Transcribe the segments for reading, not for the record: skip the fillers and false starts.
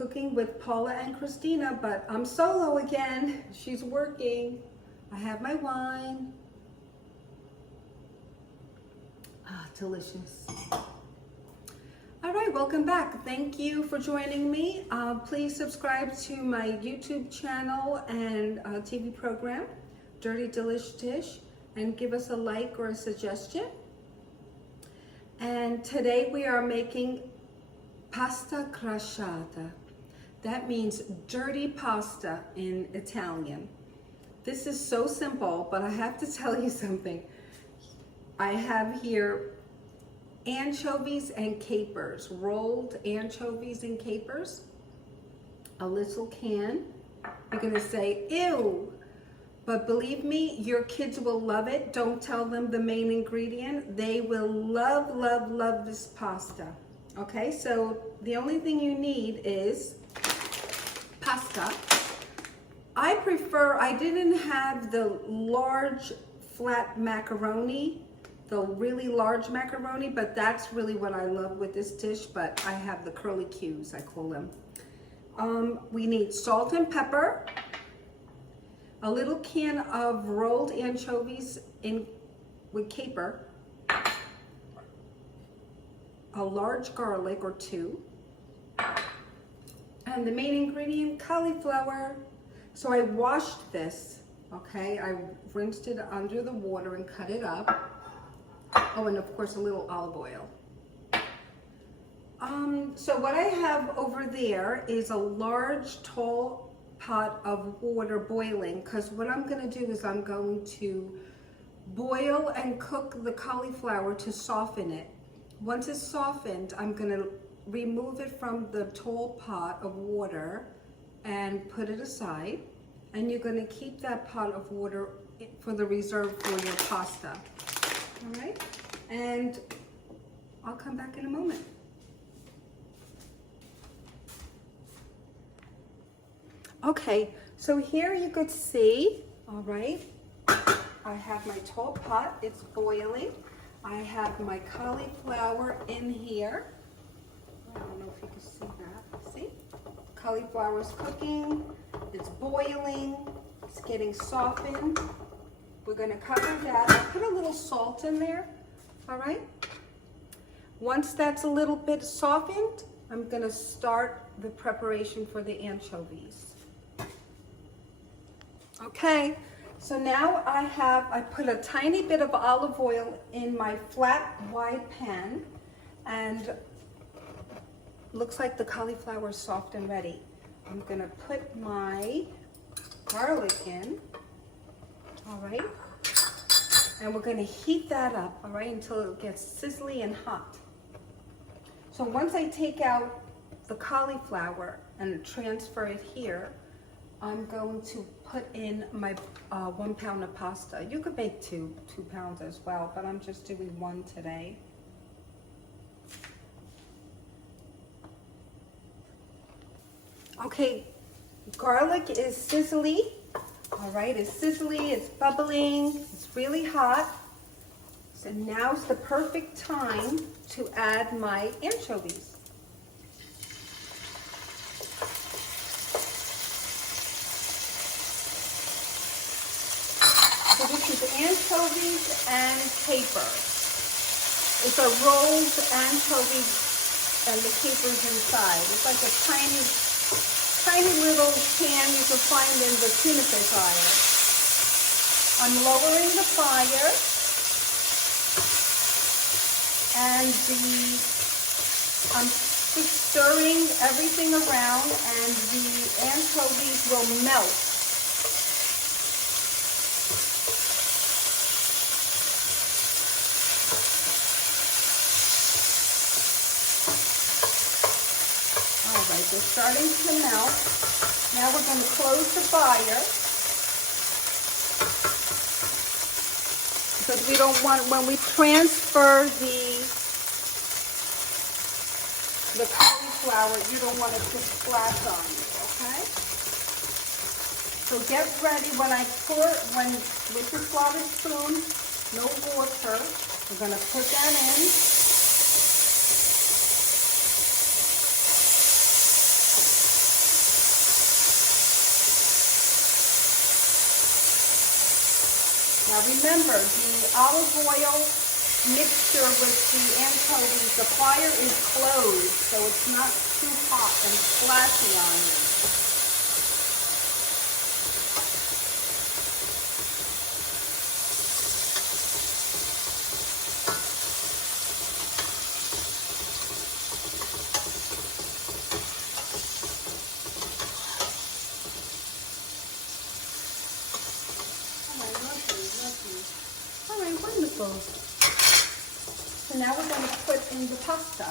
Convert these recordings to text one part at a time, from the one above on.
cooking with Paula and Christina, but I'm solo again. She's working. I have my wine. Ah, delicious. All right, welcome back. Thank you for joining me. Please subscribe to my YouTube channel and TV program, Dirty Delish Dish, and give us a like or a suggestion. And today we are making pasta graciatta. That means dirty pasta in Italian. This is so simple, but I have to tell you something. I have here anchovies and capers, rolled anchovies and capers, a little can. You're gonna say, ew, but believe me, your kids will love it. Don't tell them the main ingredient. They will love, love, love this pasta. Okay, so the only thing you need is pasta. I didn't have the large flat macaroni, the really large macaroni, but that's really what I love with this dish, but I have the curly Q's, I call them. We need salt and pepper, a little can of rolled anchovies with caper, a large garlic or two, and the main ingredient, cauliflower. So I washed this, okay? I rinsed it under the water and cut it up. Oh, and of course a little olive oil. So what I have over there is a large, tall pot of water boiling, because what I'm going to do is I'm going to boil and cook the cauliflower to soften it. Once it's softened, I'm going to remove it from the tall pot of water and put it aside. And you're going to keep that pot of water for the reserve for your pasta. All right? And I'll come back in a moment. Okay, so here you could see, all right, I have my tall pot, it's boiling. I have my cauliflower in here. I don't know if you can see that. See? Cauliflower is cooking, it's boiling, it's getting softened. We're gonna cover that. I put a little salt in there, all right? Once that's a little bit softened, I'm gonna start the preparation for the anchovies. Okay, so now I put a tiny bit of olive oil in my flat wide pan, and looks like the cauliflower is soft and ready. I'm gonna put my garlic in, all right? And we're gonna heat that up, all right, until it gets sizzly and hot. So once I take out the cauliflower and transfer it here, I'm going to put in my 1 pound of pasta. You could make two pounds as well, but I'm just doing one today. Okay, garlic is sizzly. All right, it's sizzly, it's bubbling, it's really hot. So now's the perfect time to add my anchovies. So this is anchovies and caper. It's a rolled anchovy and the caper's inside. It's like a tiny little can you can find in the tuna fish aisle. I'm lowering the fire, and I'm just stirring everything around, and the anchovies will melt. All right, they're starting to melt. Now we're going to close the fire, because we don't want, when we transfer the cauliflower, you don't want it to splash on you, okay? So get ready. When I pour, with your floured spoon, no water, we're going to put that in. Now remember, the olive oil mixture with the anchovies, the fire is closed, so it's not too hot and splashy on you. All right, wonderful. So now we're going to put in the pasta.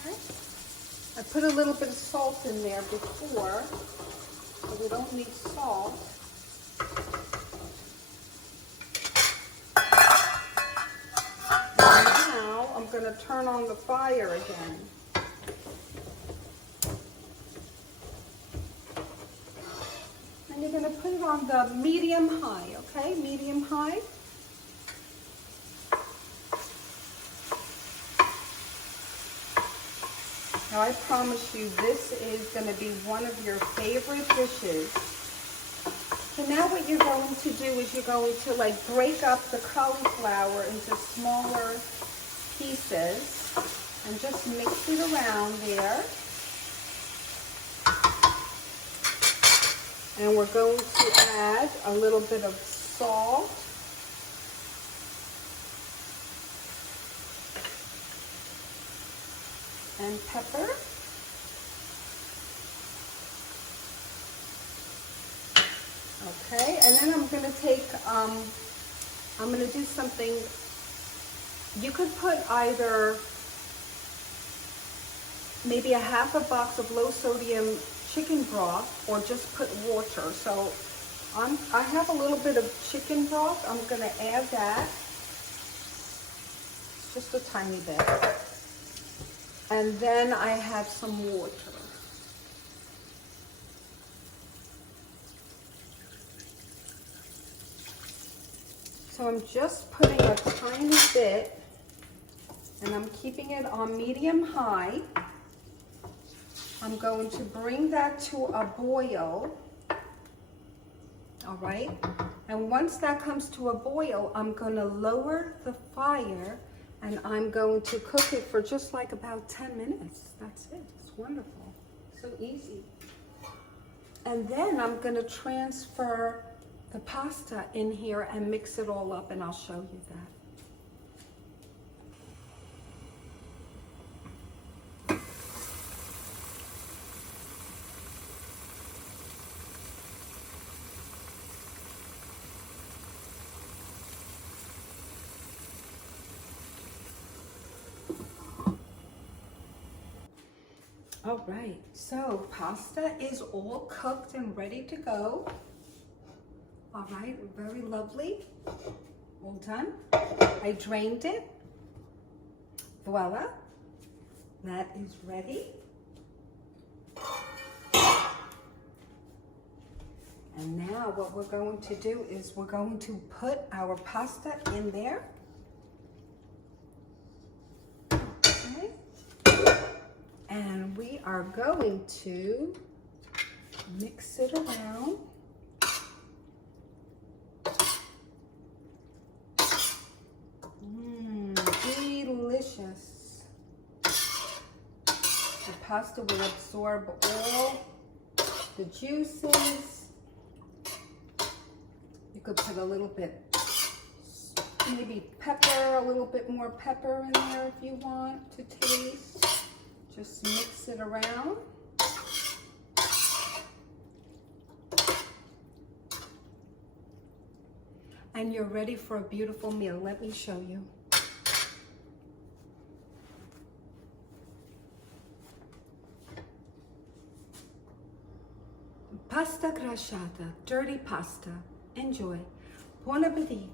Okay. I put a little bit of salt in there before, so we don't need salt. And now I'm going to turn on the fire again. And you're going to put it on the medium high, okay? Medium high. Now I promise you this is going to be one of your favorite dishes. So now what you're going to do is you're going to like break up the cauliflower into smaller pieces and just mix it around there. And we're going to add a little bit of salt. And pepper. Okay, and then I'm going to take, I'm going to do something. You could put either maybe a half a box of low sodium chicken broth or just put water. So I have a little bit of chicken broth. I'm going to add that, just a tiny bit. And then I have some water. So I'm just putting a tiny bit, and I'm keeping it on medium high. I'm going to bring that to a boil, all right? And once that comes to a boil, I'm gonna lower the fire and I'm going to cook it for just like about 10 minutes. That's it, it's wonderful, so easy. And then I'm gonna transfer the pasta in here and mix it all up, and I'll show you that. All right, so pasta is all cooked and ready to go. All right, very lovely, all done. I drained it, voila, that is ready. And now what we're going to do is we're going to put our pasta in there. Okay. And we are going to mix it around. Delicious. The pasta will absorb all the juices. You could put a little bit, maybe pepper, a little bit more pepper in there if you want to taste. Just mix it around. And you're ready for a beautiful meal. Let me show you. Pasta graciatta, dirty pasta. Enjoy. Buon appetit.